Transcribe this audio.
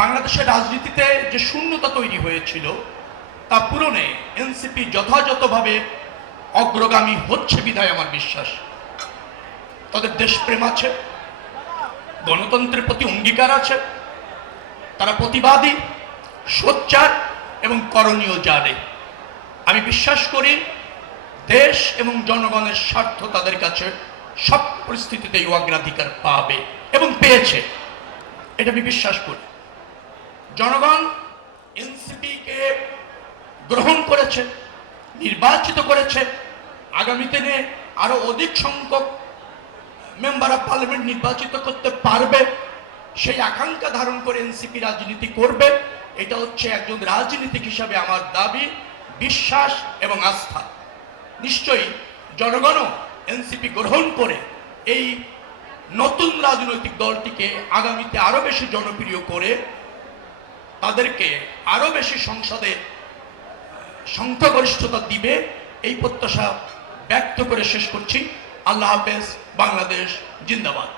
বাংলাদেশের রাজনীতিতে যে শূন্যতা তৈরি হয়েছিল তা পূরণে এনসিপি যথাযথভাবে অগ্রগামী হচ্ছে বিধায় আমার বিশ্বাস। তাদের দেশপ্রেম আছে, গণতন্ত্রের প্রতি অঙ্গীকার আছে, তারা প্রতিবাদী, সোচ্চার এবং করণীয় জানে। আমি বিশ্বাস করি দেশ এবং জনগণের স্বার্থ তাদের কাছে সব পরিস্থিতিতেই অগ্রাধিকার পাবে এবং পেয়েছে, এটা আমি বিশ্বাস করি। জনগণ এনসিপিকে গ্রহণ করেছে, নির্বাচিত করেছে। আগামী দিনে আরো অধিক সংখ্যক মেম্বার অফ পার্লামেন্ট নির্বাচিত করতে পারবে, সেই আকাঙ্ক্ষা ধারণ করে এনসিপি রাজনীতি করবে। এটা হচ্ছে একজন রাজনীতিক হিসাবে আমার দাবি, বিশ্বাস এবং আস্থা। নিশ্চয়ই জনগণও এনসিপি গ্রহণ করে এই নতুন রাজনৈতিক দলটিকে আগামীতে আরো বেশি জনপ্রিয় করে তাদেরকে আরো বেশি সংসদে সংখ্যাগরিষ্ঠতা দিবে, এই প্রত্যাশা ব্যক্ত করে শেষ করছি। আল্লাহ হাফেজ। বাংলাদেশ জিন্দাবাদ।